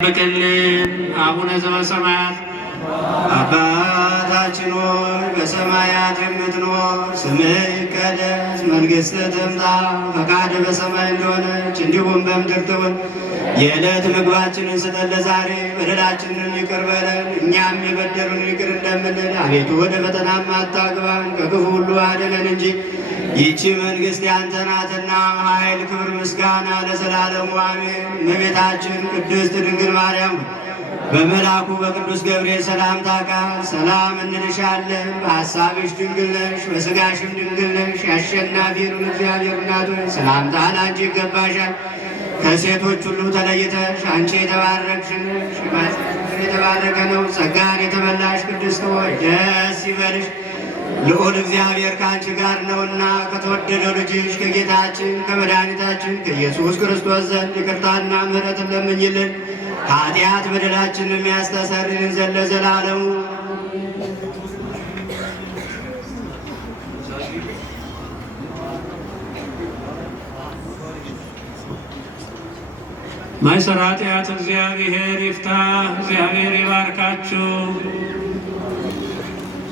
በቅልን አቡነ ዘበሰማያት አባታችን ሆይ በሰማያት የምትኖር ስምህ ይቀደስ፣ መንግሥትህ ትምጣ፣ ፈቃድህ በሰማይ እንደሆነች እንዲሁም በምድር ትሁን። የዕለት ምግባችንን ስጠን ዛሬ፣ በደላችንን ይቅር በለን እኛም የበደሉንን ይቅር እንደምንል፣ አቤቱ ወደ ፈተናም አታግባን ከክፉ ሁሉ አድነን እንጂ ይህች መንግሥት ያንተ ናትና ኃይል፣ ክብር፣ ምስጋና ለዘላለሙ አሜን። እመቤታችን ቅድስት ድንግል ማርያም በመልአኩ በቅዱስ ገብርኤል ሰላምታ ቃል ሰላም እንልሻለን። በሐሳብሽ ድንግል ነሽ፣ በሥጋሽም ድንግል ነሽ። የአሸናፊ እግዚአብሔር እናት ሆይ ሰላምታ ላንቺ ይገባሻል። ከሴቶች ሁሉ ተለይተሽ አንቺ የተባረክሽ ነሽ፣ የተባረከ ነው። ጸጋን የተመላሽ ቅድስት ሆይ ደስ ይበልሽ፣ ልዑል እግዚአብሔር ከአንቺ ጋር ነውና ከተወደደው ልጅሽ ከጌታችን ከመድኃኒታችን ከኢየሱስ ክርስቶስ ዘንድ ይቅርታና ምሕረትን ለምኝልን ኃጢአት በደላችንን የሚያስተሰርይልን ዘንድ ለዘላለሙ። ማይሰራ ኃጢአት እግዚአብሔር ይፍታ። እግዚአብሔር ይባርካችሁ።